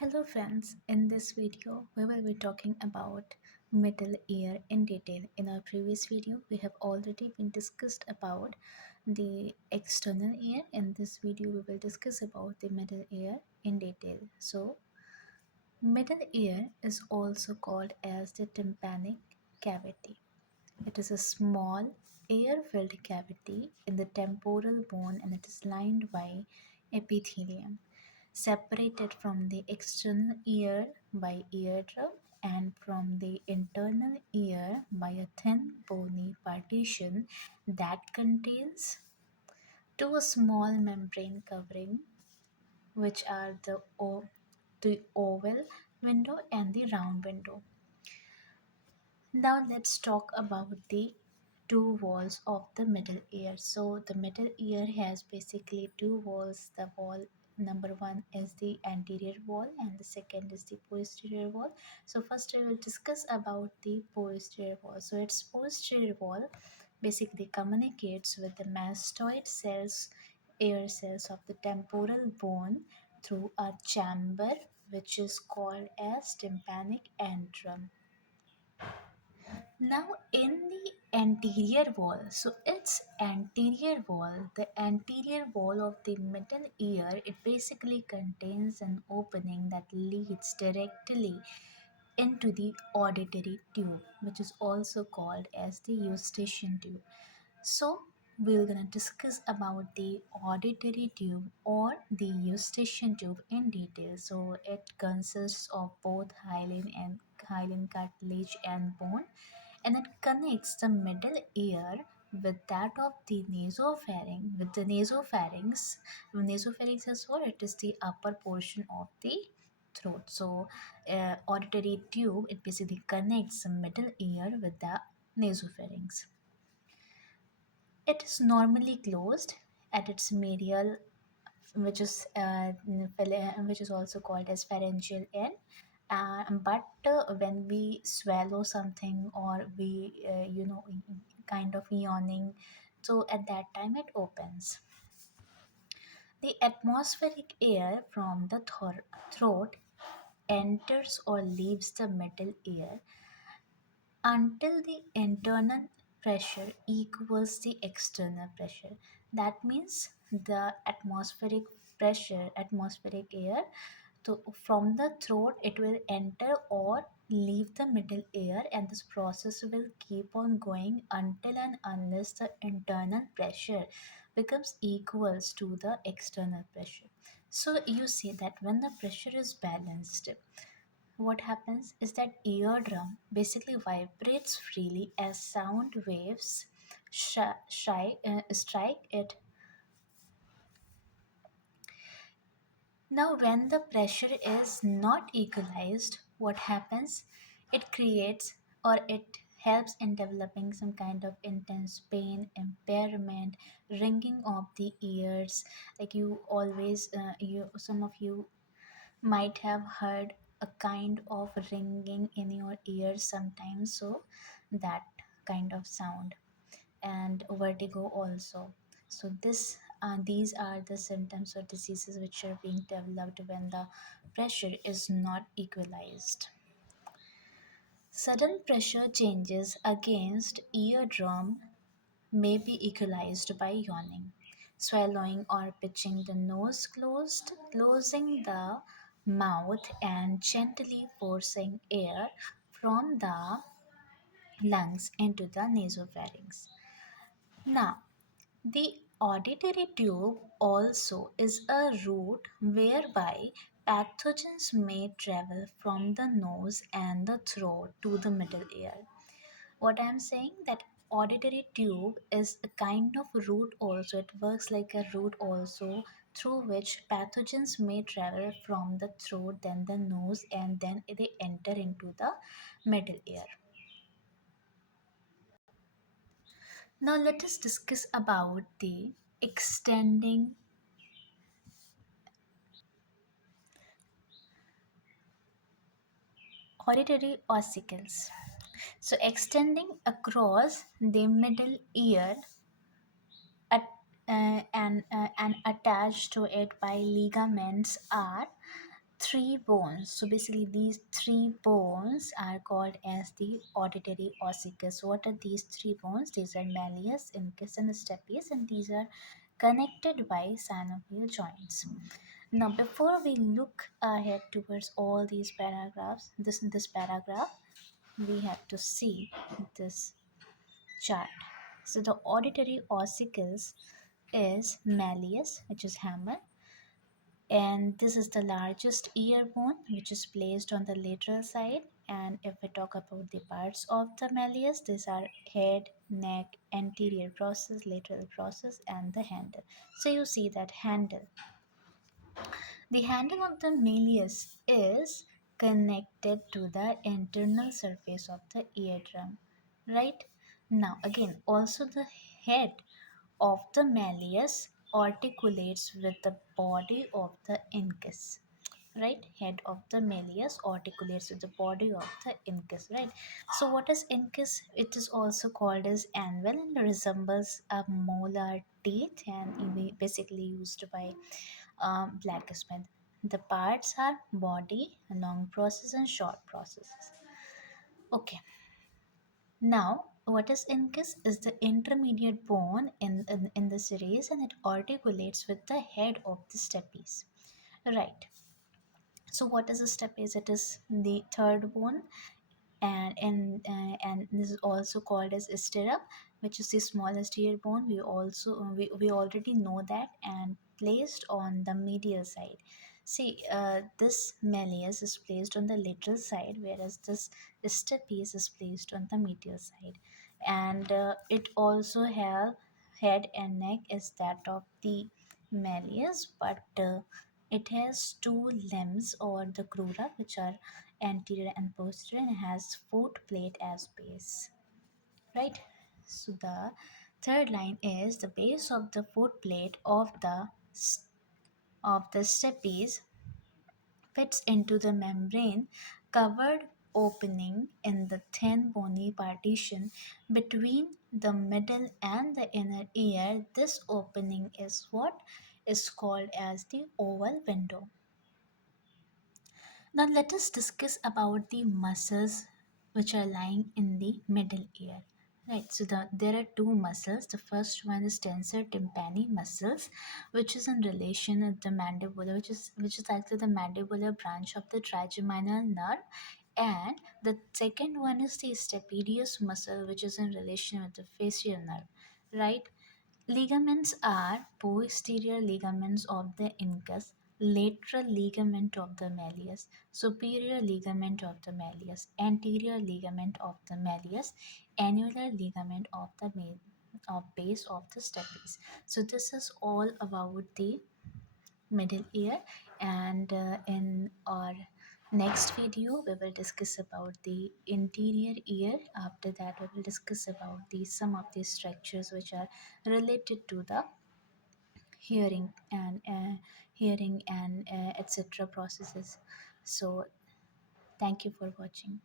Hello friends, in this video we will be talking about middle ear in detail. In our previous video we have already been discussed about the external ear. In this video we will discuss about the middle ear in detail. So middle ear is also called as the tympanic cavity. It is a small air-filled cavity in the temporal bone and it is lined by epithelium separated from the external ear by eardrum and from the internal ear by a thin bony partition that contains two small membrane covering which are the oval window and the round window. Now let's talk about the two walls of the middle ear. So the middle ear has basically two walls. The wall number one is the anterior wall and the second is the posterior wall. So first I will discuss about the posterior wall. So its posterior wall basically communicates with the mastoid cells, ear cells of the temporal bone through a chamber which is called as tympanic antrum. Now, in the anterior wall, so its anterior wall, the anterior wall of the middle ear, it basically contains an opening that leads directly into the auditory tube, which is also called as the eustachian tube. So, we're gonna discuss about the auditory tube or the eustachian tube in detail. So, it consists of both hyaline cartilage and bone, and it connects the middle ear with that of the nasopharynx. With the nasopharynx as well, it is the upper portion of the throat. So, auditory tube it basically connects the middle ear with the nasopharynx. It is normally closed at its medial, which is also called as pharyngeal end. But when we swallow something or we, kind of yawning, so at that time it opens. The atmospheric air from the throat enters or leaves the middle ear until the internal pressure equals the external pressure. That means the atmospheric air, so from the throat it will enter or leave the middle ear, and this process will keep on going until and unless the internal pressure becomes equals to the external pressure. So you see that when the pressure is balanced, what happens is that eardrum basically vibrates freely as sound waves strike it. Now, when the pressure is not equalized, what happens? It creates or it helps in developing some kind of intense pain, impairment, ringing of the ears. Like some of you might have heard a kind of ringing in your ears sometimes, so that kind of sound, and vertigo also. So these are the symptoms or diseases which are being developed when the pressure is not equalized. Sudden pressure changes against eardrum may be equalized by yawning, swallowing, or pitching the nose closed, closing the mouth, and gently forcing air from the lungs into the nasopharynx. Now, the auditory tube also is a route whereby pathogens may travel from the nose and the throat to the middle ear. What I'm saying that auditory tube is a kind of route also. It works like a route also through which pathogens may travel from the throat, then the nose, and then they enter into the middle ear. Now let us discuss about the extending auditory ossicles. So extending across the middle ear and attached to it by ligaments are three bones. So basically, these three bones are called as the auditory ossicles. What are these three bones? These are malleus, incus, and stapes, and these are connected by synovial joints. Now, before we look ahead towards all these paragraphs, this paragraph, we have to see this chart. So the auditory ossicles is malleus, which is hammer, and this is the largest ear bone, which is placed on the lateral side. And if we talk about the parts of the malleus, these are head, neck, anterior process, lateral process, and the handle. So you see that handle, the handle of the malleus is connected to the internal surface of the eardrum, right? Now, again, also the head of the malleus articulates with the body of the incus, right? Head of the malleus articulates with the body of the incus, right? So what is incus? It is also called as anvil and resembles a molar teeth, and basically used by blacksmith. The parts are body, long process, and short processes. Okay. Now, what is incus is the intermediate bone in the series, and it articulates with the head of the stapes. Right. So what is a stapes? It is the third bone, and this is also called as stirrup, which is the smallest ear bone. We already know that, and placed on the medial side. See, this malleus is placed on the lateral side, whereas this stapes is placed on the medial side. And it also have head and neck is that of the malleus, but it has two limbs or the crura, which are anterior and posterior, and has foot plate as base, right? So the third line is the base of the foot plate of the stapes fits into the membrane covered opening in the thin bony partition between the middle and the inner ear. This opening is what is called as the oval window. Now let us discuss about the muscles which are lying in the middle ear. Right, so there are two muscles. The first one is tensor tympani muscles, which is in relation with the mandibular, which is actually the mandibular branch of the trigeminal nerve, and the second one is the stapedius muscle, which is in relation with the facial nerve. Right, ligaments are posterior ligaments of the incus, lateral ligament of the malleus, superior ligament of the malleus, anterior ligament of the malleus, annular ligament of the base of the stapes. So this is all about the middle ear, and in our next video we will discuss about the interior ear. After that, we will discuss about the some of the structures which are related to the hearing and etc processes. So thank you for watching.